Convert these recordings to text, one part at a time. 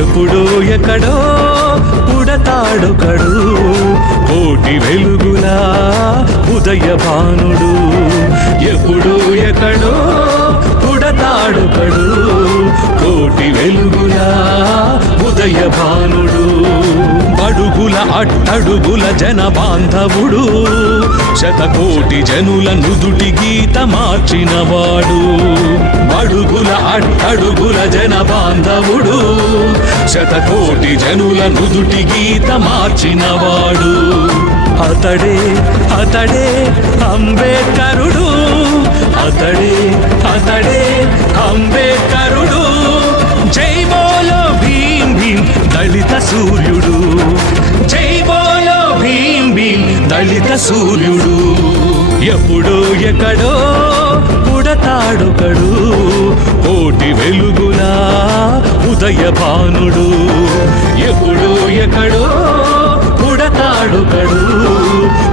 ఎప్పుడో ఎక్కడో పుడతాడొకడు కోటి వెలుగులా ఉదయ భానుడు. ఎప్పుడో ఎక్కడో పుడతాడొకడు కోటి వెలుగులా ఉదయ భానుడు. అడుగుల అట్టడుగుల జన బాంధవుడు శతకోటి జనుల నుదుటి గీత మార్చినవాడు. అడుగుల అట్టడుగుల జన బాంధవుడు శతకోటి జనుల నుదుటి గీత మార్చినవాడు. అతడే అతడే అంబేద్కరుడు, అతడే అతడే అంబేద్కరుడు. జై బోలో భీం భీం దళిత సూర్యుడు, జై బోలో భీం భీం దళిత సూర్యుడు. ఎప్పుడో ఎక్కడో పుడతాడొకడు కోటి వెలుగులా ఉదయ భానుడు. ఎప్పుడో ఎక్కడో పుడతాడొకడు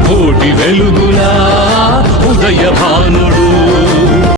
కోటి వెలుగులా ఉదయ భానుడు.